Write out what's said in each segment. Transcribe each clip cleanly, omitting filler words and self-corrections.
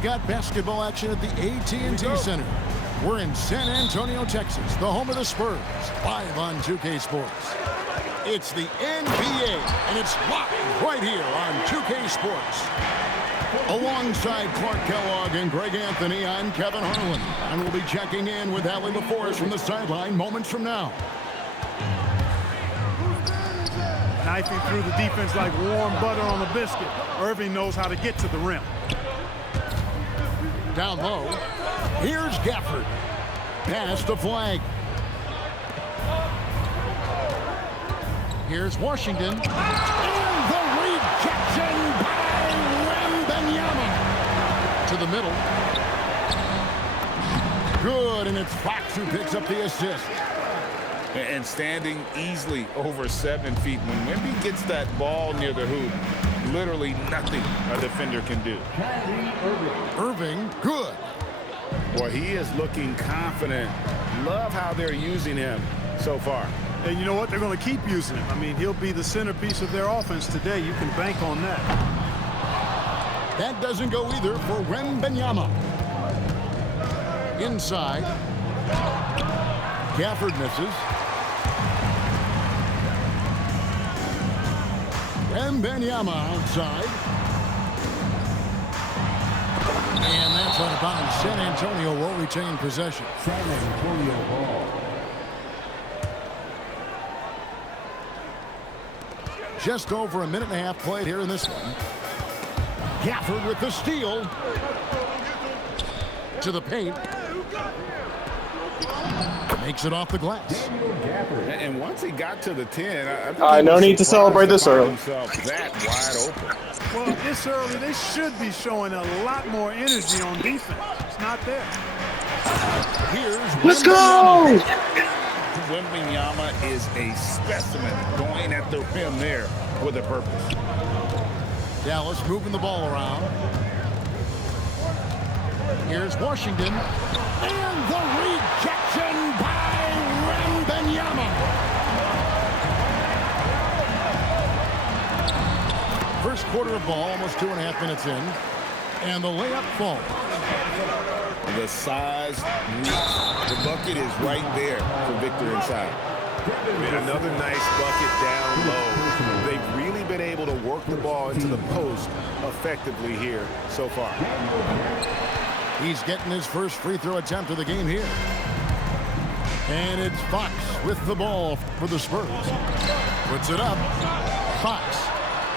We've got basketball action at the AT&T Center. We're in San Antonio, Texas, the home of the Spurs, live on 2K Sports. It's the NBA, and it's live right here on 2K Sports. Alongside Clark Kellogg and Greg Anthony, I'm Kevin Harlan, and we'll be checking in with Allie LaForest from the sideline moments from now. Knifing through the defense like warm butter on a biscuit. Irving knows how to get to the rim. Down low, here's Gafford. Pass to Flag. Here's Washington. And the rejection by Wembanyama. To the middle. Good, and it's Fox who picks up the assist. And standing easily over 7 feet. When Wemby gets that ball near the hoop, literally nothing a defender can do. Irving, good. Boy, he is looking confident. Love how they're using him so far. And you know what? They're going to keep using him. I mean, he'll be the centerpiece of their offense today. You can bank on that. That doesn't go either for Wembanyama. Inside. Gafford misses. Wembanyama outside. And that's out of bounds. San Antonio will retain possession. San Antonio ball. Just over a minute and a half played here in this one. Gafford with the steal. To the paint. Makes it off the glass. And once he got to the 10, no need to celebrate this early. That wide open. Well, this early, they should be showing a lot more energy on defense. It's not there. Let's go! Wembanyama is a specimen going at the rim there with a purpose. Dallas moving the ball around. Here's Washington. And the rejection by Wembanyama. First quarter of ball, almost 2.5 minutes in. And the layup falls. The size, reach, the bucket is right there for Victor inside. And another nice bucket down low. They've really been able to work the ball into the post effectively here so far. He's getting his first free throw attempt of the game here. And it's Fox with the ball for the Spurs. Puts it up. Fox.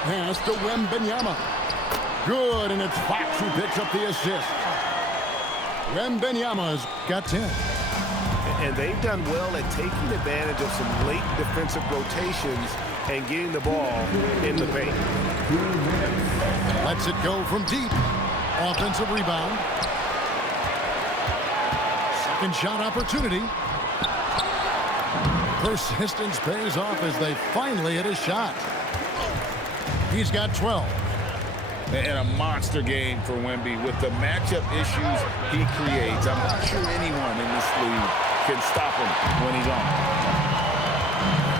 Pass to Wembanyama. Good, and it's Fox who picks up the assist. Wembanyama's got 10. And they've done well at taking advantage of some late defensive rotations and getting the ball in the paint. Lets it go from deep. Offensive rebound. Second shot opportunity. Persistence pays off as they finally hit a shot. He's got 12. And a monster game for Wemby with the matchup issues he creates. I'm not sure anyone in this league can stop him when he's on.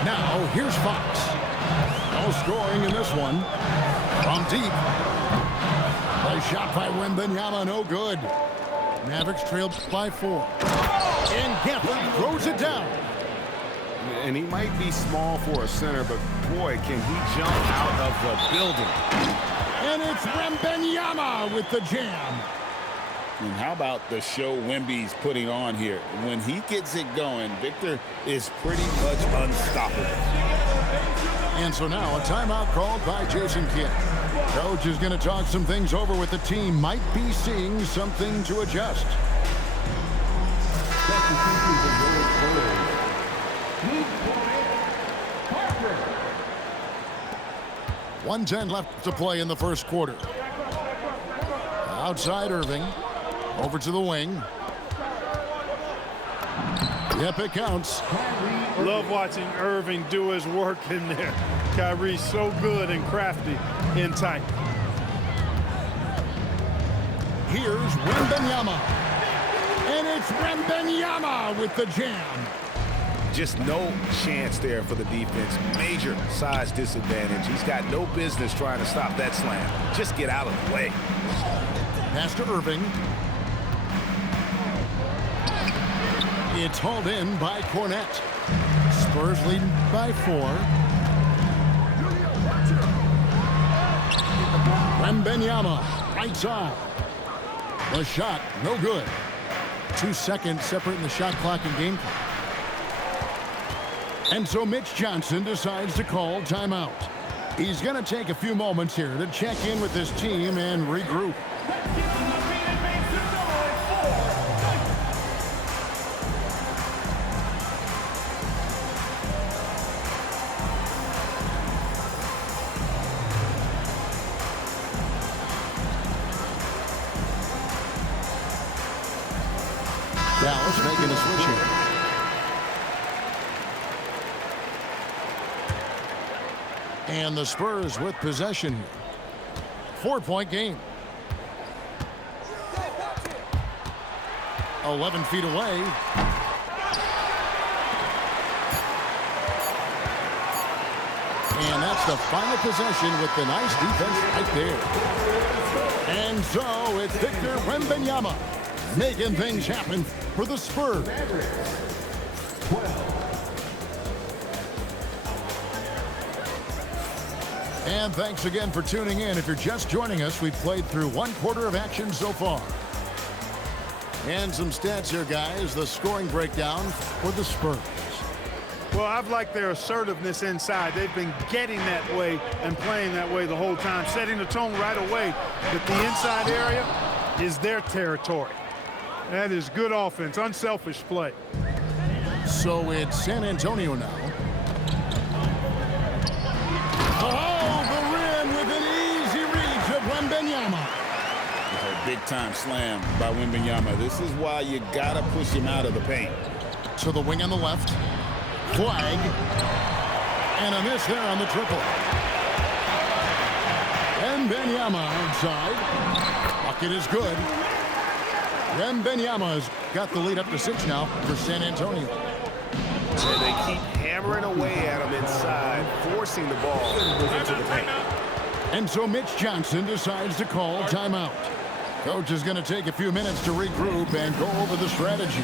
Now, here's Fox. No scoring in this one. From deep. Nice shot by Wembanyama, no good. Mavericks trailed by 4. And Gafford throws it down. And he might be small for a center, but boy, can he jump out of the building. And it's Wembanyama with the jam. And how about the show Wemby's putting on here? When he gets it going, Victor is pretty much unstoppable. And so now a timeout called by Jason Kidd. Coach is going to talk some things over with the team. Might be seeing something to adjust. 1:10 left to play in the first quarter. Outside Irving. Over to the wing. Yep, it counts. Love watching Irving do his work in there. Kyrie's so good and crafty in tight. Here's Wembanyama. And it's Wembanyama with the jam. Just no chance there for the defense. Major size disadvantage. He's got no business trying to stop that slam. Just get out of the way. Pass to Irving. It's hauled in by Cornette. Spurs leading by 4. Wembanyama, right side. The shot, no good. 2 seconds separating the shot clock and game clock. And so Mitch Johnson decides to call timeout. He's going to take a few moments here to check in with his team and regroup. Dallas making a switch here. And the Spurs with possession here. 4-point game. 11 feet away. And that's the final possession with the nice defense right there. And so it's Victor Wembanyama making things happen for the Spurs. And thanks again for tuning in. If you're just joining us, we've played through 1/4 of action so far. And some stats here, guys. The scoring breakdown for the Spurs. Well, I've liked their assertiveness inside. They've been getting that way and playing that way the whole time, setting the tone right away that the inside area is their territory. That is good offense, unselfish play. So it's San Antonio now. Oh, the rim with an easy reach of Wembanyama. A big-time slam by Wembanyama. This is why you got to push him out of the paint. To the wing on the left. Flag. And a miss there on the triple. Wembanyama outside. Bucket is good. Wembanyama has got the lead up to 6 now for San Antonio. And they keep hammering away at him inside, forcing the ball into the paint. And so Mitch Johnson decides to call timeout. Coach is going to take a few minutes to regroup and go over the strategy.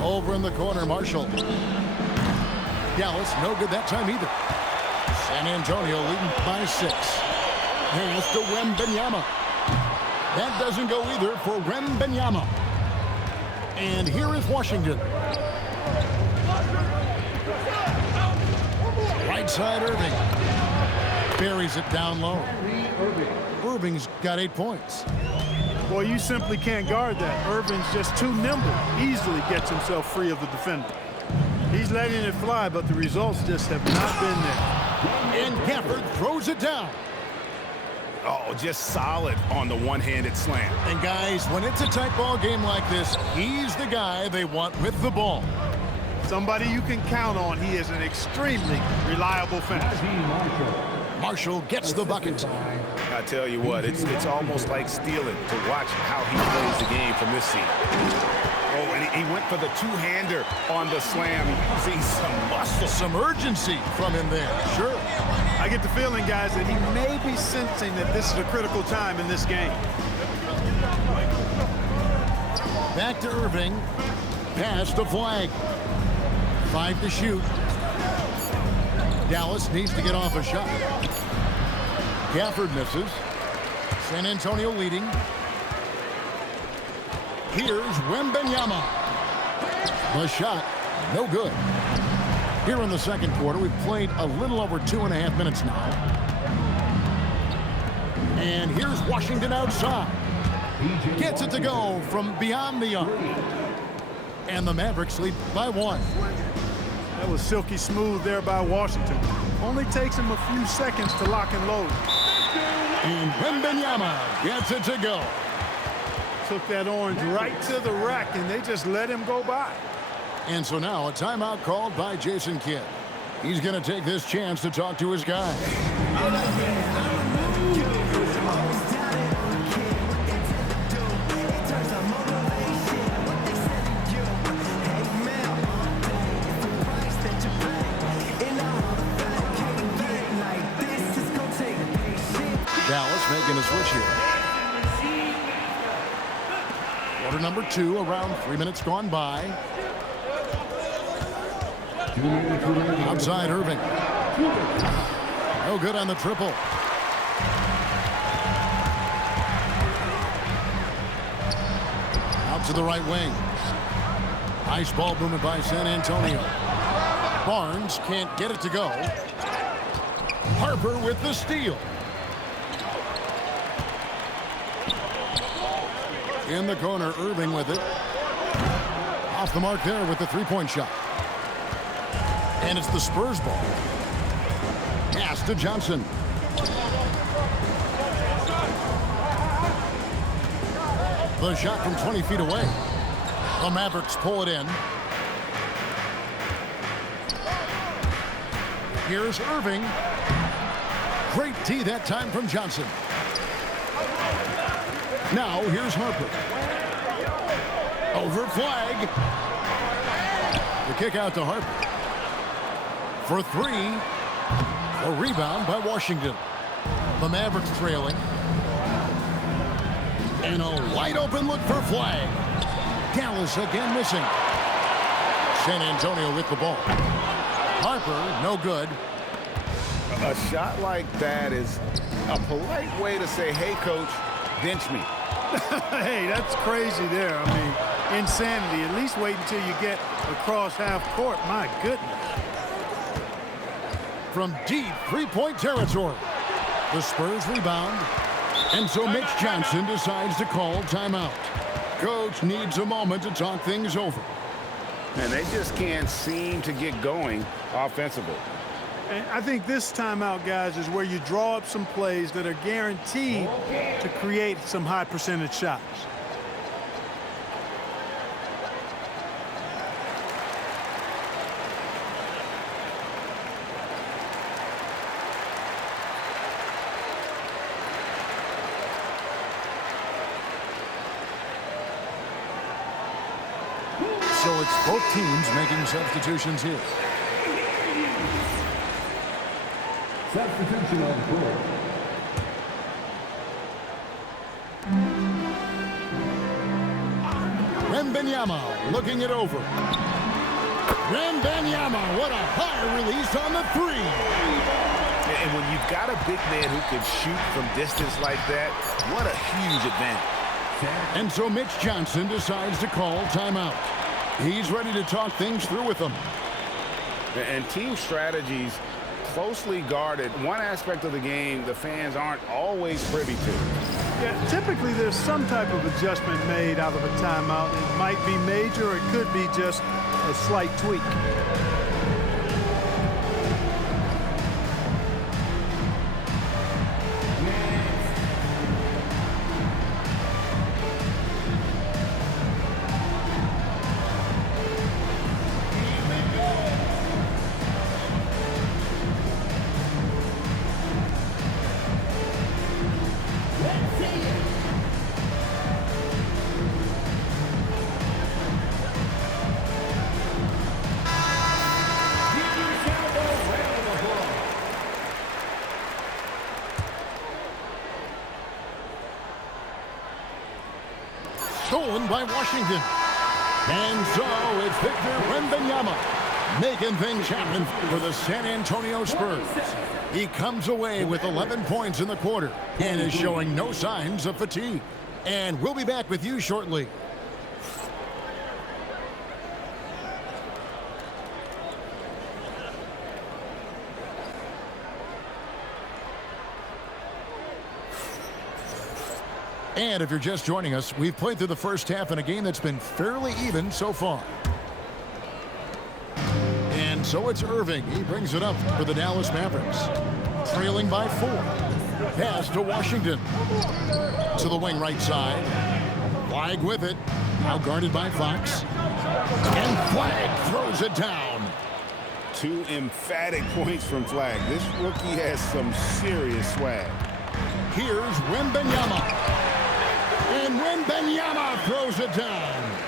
Over in the corner, Marshall. Dallas, no good that time either. San Antonio leading by 6. Pass to Wembanyama. That doesn't go either for Wembanyama. And here is Washington. Right side, Irving. Buries it down low. Irving's got 8 points. Boy, you simply can't guard that. Irving's just too nimble. Easily gets himself free of the defender. He's letting it fly, but the results just have not been there. And Gafford throws it down. Oh, just solid on the one-handed slam. And guys, when it's a tight ball game like this, he's the guy they want with the ball. Somebody you can count on. He is an extremely reliable finisher. Marshall gets the bucket. I tell you what, it's almost like stealing to watch how he plays the game from this seat. Oh, and he went for the two-hander on the slam. See some muscle. Some urgency from him there, sure. I get the feeling, guys, that he may be sensing that this is a critical time in this game. Back to Irving. Pass to Flag. 5 to shoot. Dallas needs to get off a shot. Gafford misses. San Antonio leading. Here's Wembanyama. The shot, no good. Here in the second quarter, we've played a little over 2.5 minutes now. And here's Washington outside. Gets it to go from beyond the arc. And the Mavericks lead by 1. That was silky smooth there by Washington. Only takes him a few seconds to lock and load. And Wembanyama gets it to go. Took that orange right to the rack, and they just let him go by. And so now a timeout called by Jason Kidd. He's going to take this chance to talk to his guys. Dallas making a switch here. Quarter number 2, around 3 minutes gone by. Outside Irving. No good on the triple. Out to the right wing. Nice ball movement by San Antonio. Barnes can't get it to go. Harper with the steal. In the corner, Irving with it. Off the mark there with the three-point shot. And it's the Spurs ball. Pass to Johnson. The shot from 20 feet away. The Mavericks pull it in. Here's Irving. Great D that time from Johnson. Now here's Harper. Over flag. The kick out to Harper. For 3. A rebound by Washington. The Mavericks trailing. And a wide open look for flag. Dallas again missing. San Antonio with the ball. Harper, no good. A shot like that is a polite way to say, hey, coach, bench me. Hey, that's crazy there. I mean, insanity. At least wait until you get across half court. My goodness. From deep three-point territory. The Spurs rebound. And so Mitch Johnson decides to call timeout. Coach needs a moment to talk things over. And they just can't seem to get going offensively. And I think this timeout, guys, is where you draw up some plays that are guaranteed to create some high percentage shots. So it's both teams making substitutions here. Substitution on the court. Wembanyama looking it over. Wembanyama, what a high release on the 3. And when you've got a big man who can shoot from distance like that, what a huge advantage. And so Mitch Johnson decides to call timeout. He's ready to talk things through with them. And team strategies closely guarded. One aspect of the game the fans aren't always privy to. Yeah, typically there's some type of adjustment made out of a timeout. It might be major, or it could be just a slight tweak. Stolen by Washington. And so it's Victor Wembanyama making things happen for the San Antonio Spurs. He comes away with 11 points in the quarter and is showing no signs of fatigue. And we'll be back with you shortly. And if you're just joining us, we've played through the first half in a game that's been fairly even so far. And so it's Irving. He brings it up for the Dallas Mavericks. Trailing by 4. Pass to Washington. To the wing right side. Flag with it. Now guarded by Fox. And Flag throws it down. 2 emphatic points from Flag. This rookie has some serious swag. Here's Wembanyama. And Wembanyama throws it down.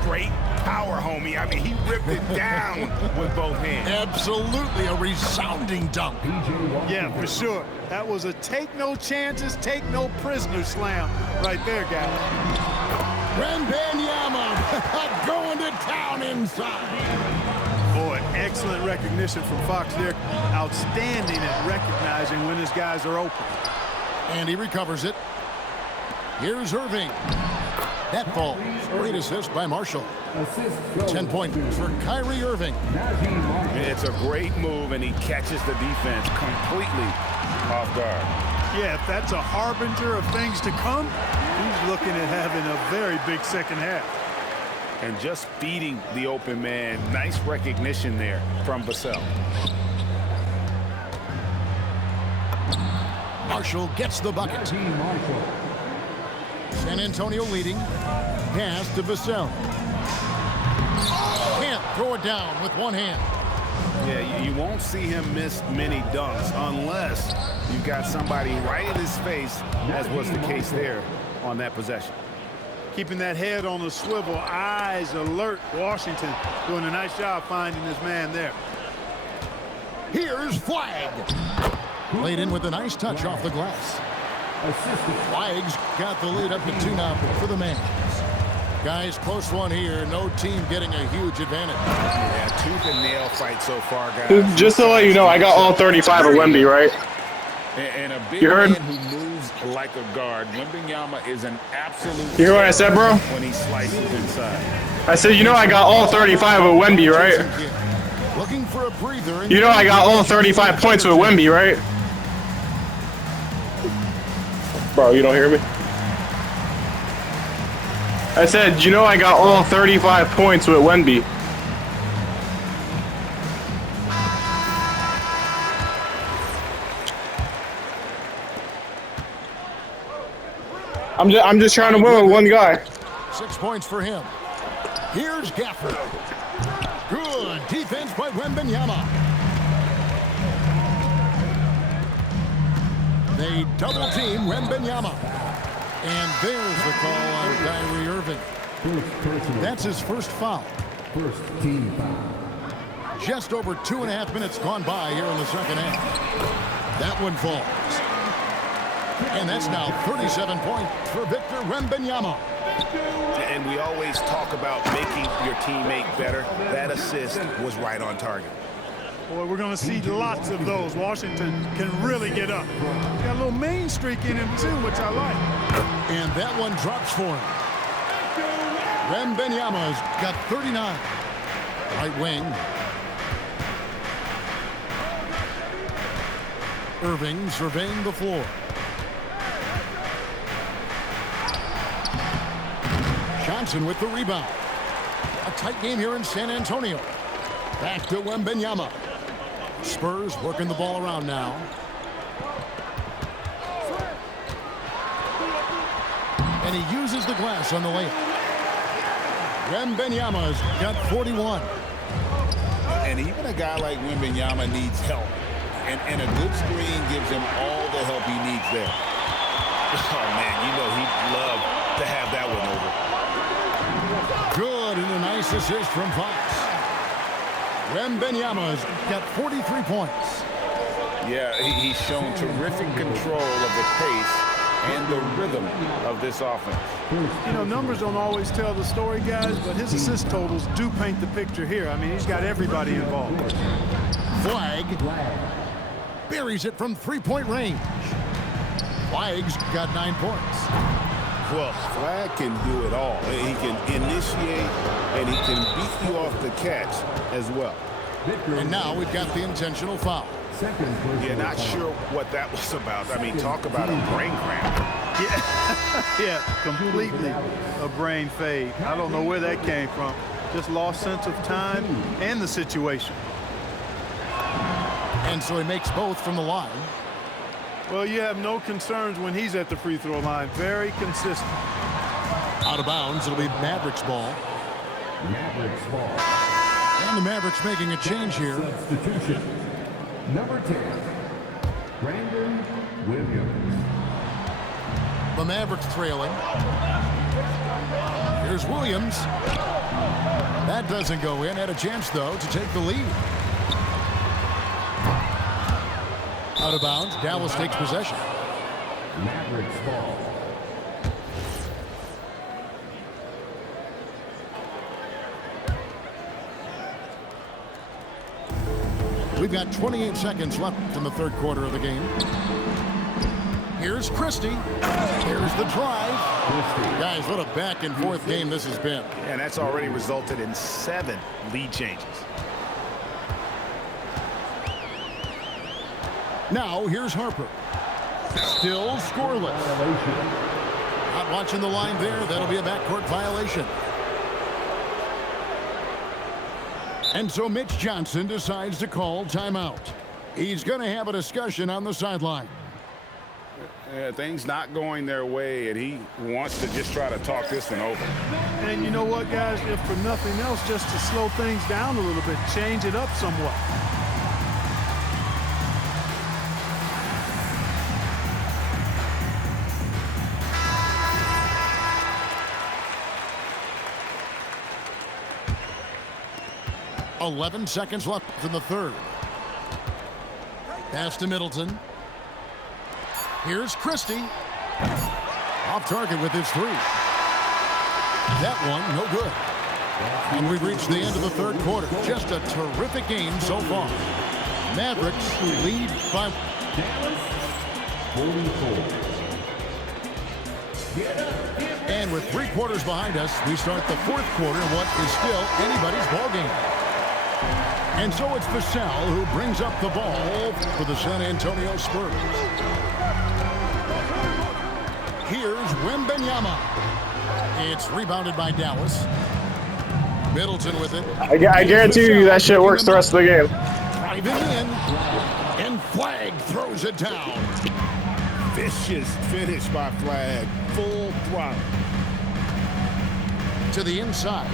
Straight power, homie. I mean, he ripped it down with both hands. Absolutely a resounding dunk. Yeah, for sure. That was a take no chances, take no prisoner slam right there, guys. Wembanyama going to town inside. Boy, excellent recognition from Fox there. Outstanding at recognizing when his guys are open. And he recovers it. Here's Irving. That falls. Great assist by Marshall. 10 points for Kyrie Irving. It's a great move, and he catches the defense completely off guard. Yeah, if that's a harbinger of things to come, he's looking at having a very big second half. And just feeding the open man. Nice recognition there from Vassell. Marshall gets the bucket. San Antonio leading. Pass to Vassell. Can't throw it down with one hand. Yeah, you won't see him miss many dunks unless you've got somebody right in his face, as was the case there on that possession. Keeping that head on the swivel, eyes alert. Washington doing a nice job finding his man there. Here's Flag. Laid in with a nice touch off the glass. Flag's got the lead up to 2 now for the man. Guys, close one here. No team getting a huge advantage. Yeah, tooth and nail fight so far, guys. Just to let you know, I got all 35 of Wemby, right? And a big You heard? man who moves like a guard. Wembanyama is an absolute. You hear what I said, bro? when he slices inside. I said, you know I got all 35 of Wemby, right? Looking for a breather. You know I got all 35 points with Wemby, right? Bro, you don't hear me? I said, you know I got all 35 points with Wemby. I'm just trying to win with one guy. 6 points for him. Here's Gafford. Good defense by Wembanyama. They double team Wembanyama. And there's the call on Kyrie Irving. That's his first foul. First team foul. Just over 2.5 minutes gone by here in the second half. That one falls. And that's now 37 points for Victor Wembanyama. And we always talk about making your teammate better. That assist was right on target. Boy, we're going to see lots of those. Washington can really get up. Got a little main streak in him, too, which I like. And that one drops for him. Wembanyama's got 39. Right wing. Irving surveying the floor. Johnson with the rebound. A tight game here in San Antonio. Back to Wembanyama. Spurs working the ball around now. And he uses the glass on the layup. Wembanyama's got 41. And even a guy like Wembanyama needs help. And a good screen gives him all the help he needs there. Oh, man, you know he'd love to have that one over. Good, and a nice assist from Fox. Wembanyama's got 43 points. Yeah, he's shown terrific control of the pace and the rhythm of this offense. You know, numbers don't always tell the story, guys, but his assist totals do paint the picture here. I mean, he's got everybody involved. Flag buries it from three-point range. Flag's got 9 points. Well, Flag can do it all. He can initiate, and he can beat you off the catch as well. And now we've got the intentional foul. Yeah, not sure what that was about. I mean, talk about a brain cramp. Yeah, completely a brain fade. I don't know where that came from. Just lost sense of time and the situation. And so he makes both from the line. Well, you have no concerns when he's at the free throw line. Very consistent. Out of bounds, it'll be Mavericks ball. Mavericks ball. And the Mavericks making a change here. Substitution. Number 10, Brandon Williams. The Mavericks trailing. Here's Williams. That doesn't go in. Had a chance, though, to take the lead. Out of bounds. Dallas takes possession. Mavericks ball. We've got 28 seconds left in the third quarter of the game. Here's Christie. Here's the drive. Guys, what a back-and-forth game this has been. And that's already resulted in 7 lead changes. Now, here's Harper. Still scoreless. Not watching the line there. That'll be a backcourt violation. And so Mitch Johnson decides to call timeout. He's going to have a discussion on the sideline. Yeah, things not going their way, and he wants to just try to talk this one over. And you know what, guys? If for nothing else, just to slow things down a little bit, change it up somewhat. .11 seconds left in the third. Pass to Middleton. Here's Christie. Off target with his three. That one, no good. And we've reached the end of the third quarter. Just a terrific game so far. Mavericks lead by... Dallas, 44. And with 3 quarters behind us, we start the fourth quarter in what is still anybody's ball game. And so it's Vassell who brings up the ball for the San Antonio Spurs. Here's Wembanyama. It's rebounded by Dallas. Middleton with it. I guarantee you that shit works the rest of the game. Driving in. And Flag throws it down. Vicious finish by Flag. Full throttle. To the inside.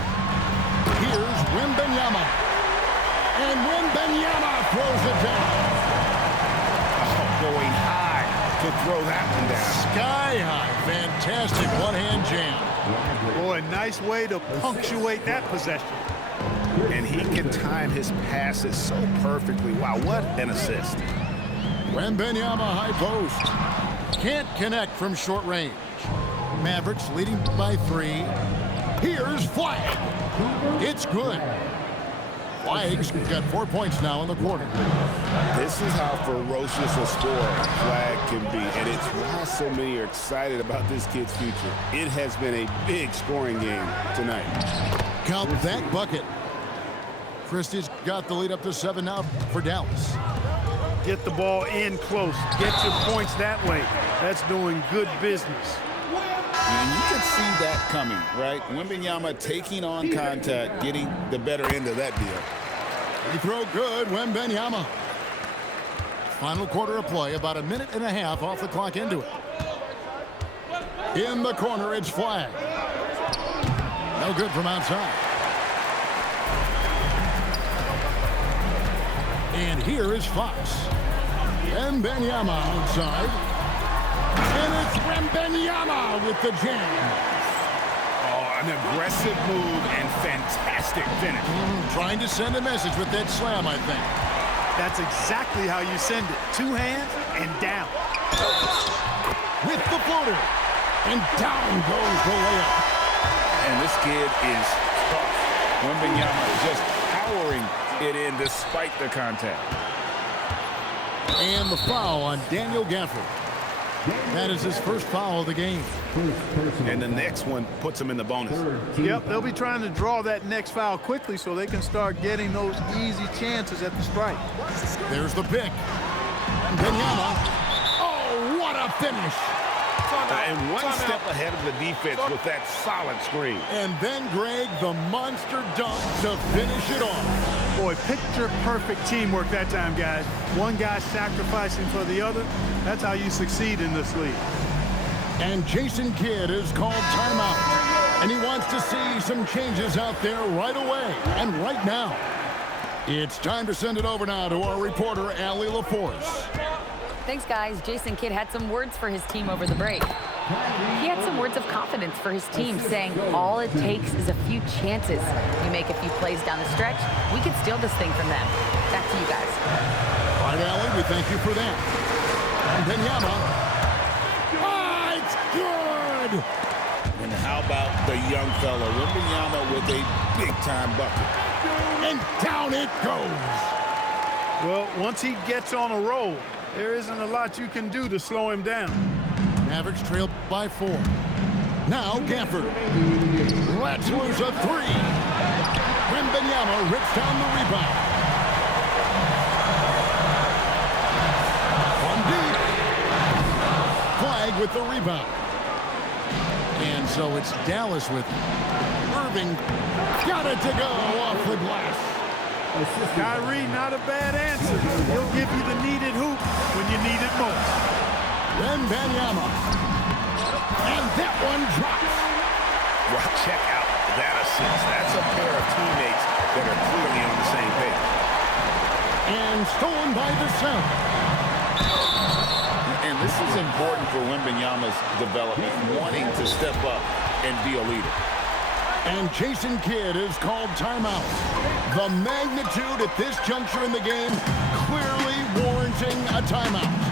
Here's Wembanyama. And Wembanyama throws it down. Oh, going high to throw that one down. Sky high. Fantastic one-hand jam. Boy, nice way to punctuate that possession. And he can time his passes so perfectly. Wow, what an assist. Wembanyama high post. Can't connect from short range. Mavericks leading by 3. Here's Flag. It's good. Flag's got 4 points now in the quarter. This is how ferocious a scorer Flag can be, and it's why so many are excited about this kid's future. It has been a big scoring game tonight. Count that bucket. Christie's got the lead up to 7 now for Dallas. Get the ball in close. Get your points that way. That's doing good business. And you can see that coming, right? Wembanyama taking on contact, getting the better end of that deal. He throw good, Wembanyama. Final quarter of play, about a minute and a half off the clock into it. In the corner, it's Flag. No good from outside. And here is Fox. Wembanyama outside. And it's Wembanyama with the jam. Oh, an aggressive move and fantastic finish. Trying to send a message with that slam, I think. That's exactly how you send it. 2 hands and down. With the floater. And down goes the layup. And this kid is tough. Wembanyama just powering it in despite the contact. And the foul on Daniel Gafford. That is his first foul of the game. And the next one puts him in the bonus. Yep, they'll be trying to draw that next foul quickly so they can start getting those easy chances at the strike. There's the pick. Wembanyama. Oh, what a finish. And one step ahead of the defense with that solid screen. And then, Greg, the monster dunk to finish it off. Boy, picture-perfect teamwork that time, guys. One guy sacrificing for the other. That's how you succeed in this league. And Jason Kidd is called timeout. And he wants to see some changes out there right away and right now. It's time to send it over now to our reporter, Allie LaForce. Thanks, guys. Jason Kidd had some words for his team over the break. He had some words of confidence for his team, saying all it takes is a few chances. We make a few plays down the stretch, we could steal this thing from them. Back to you guys. All right, Allie, we thank you for that. And Benyama. Oh, it's good! And how about the young fella, Wembanyama, with a big-time bucket. And down it goes. Well, once he gets on a roll, there isn't a lot you can do to slow him down. Mavericks trailed by 4. Now Gafford. Lets loose a 3. Wembanyama rips down the rebound. On deep. Flag with the rebound. And so it's Dallas with it. Irving got it to go off the glass. Kyrie, not a bad answer. He'll give you the needed hoop when you need it most. Wembanyama. And that one drops. Well, check out that assist. That's a pair of teammates that are clearly on the same page. And stolen by the Sound. And this is important for Wembanyama's development, wanting to step up and be a leader. And Jason Kidd is called timeout. The magnitude at this juncture in the game clearly warranting a timeout.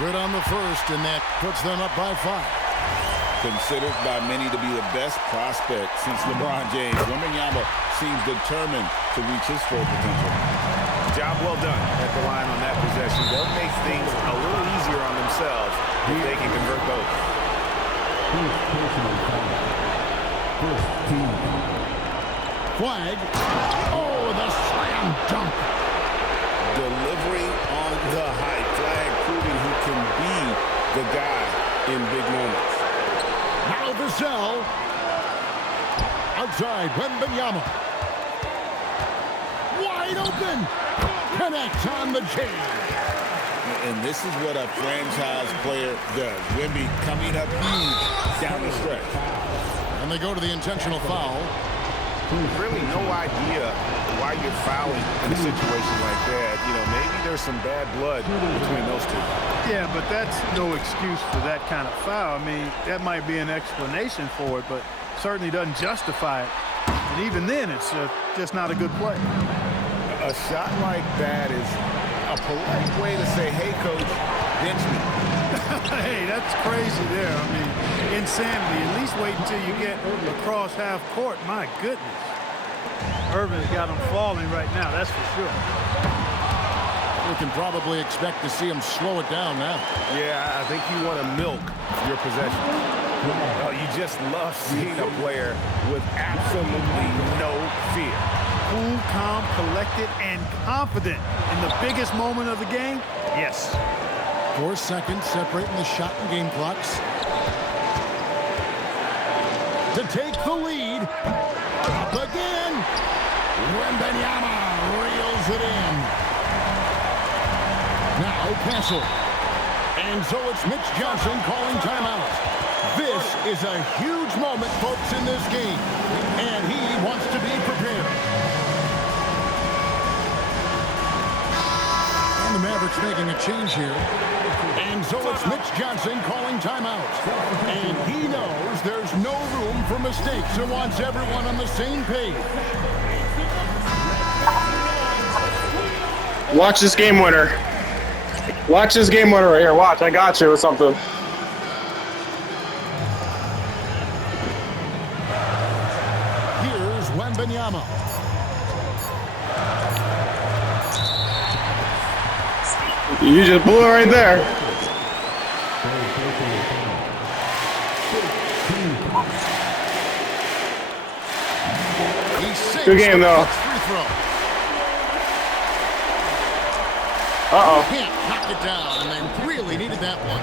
Good on the first, and that puts them up by 5. Considered by many to be the best prospect since LeBron James, Wembanyama seems determined to reach his full potential. Job well done at the line on that possession. They'll make things a little easier on themselves if they can convert those. Flag. Oh, the slam dunk. Delivery on the high flag, proving he can be the guy in big moments. Now Vassell. Outside, Wembanyama. Wide open. Connects on the chain. And this is what a franchise player does. Wemby coming up huge down the stretch. And they go to the intentional foul. Really no idea why you're fouling in a situation like that. You know, maybe there's some bad blood between those two. Yeah, but that's no excuse for that kind of foul. I mean, that might be an explanation for it, but certainly doesn't justify it. And even then, it's just not a good play. A shot like that is a polite way to say, hey, coach, bench me. Hey, that's crazy there. I mean, insanity. At least wait until you get across half court. My goodness. Irvin's got him falling right now, that's for sure. We can probably expect to see him slow it down now. Yeah, I think you want to milk your possession. Oh, you just love seeing a player with absolutely no fear. Cool, calm, collected, and confident in the biggest moment of the game? Yes. 4 seconds separating the shot and game clocks. To take the lead. Up again. Wembanyama reels it in. Now Castle. And so it's Mitch Johnson calling timeout. This is a huge moment, folks, in this game. And he wants to be prepared. And the Mavericks making a change here. And so it's Mitch Johnson calling timeout. And he knows there's no room for mistakes and wants everyone on the same page. Watch this game winner. Watch this game winner right here. Watch, I got you with something. Here's Wembanyama. You just blew it right there. Good game, though. Free throw. Uh-oh. Can't knock it down, and they really needed that one.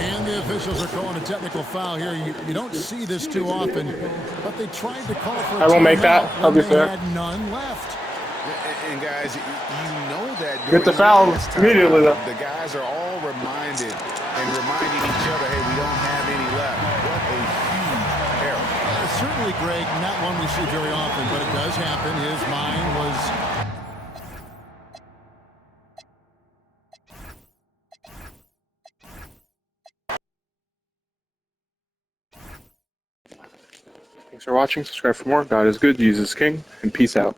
And the officials are calling a technical foul here. You don't see this too often, but they tried to call for a I won't make that. timeout I'll be when they fair. had none left. And guys, you know that Get the during foul this time, immediately, though. the guys are all reminded and reminding each other, hey, we don't have any left. What a huge error. Certainly, Greg, not one we see very often, but it does happen. His mind was... Thanks for watching. Subscribe for more. God is good. Jesus is King. And peace out.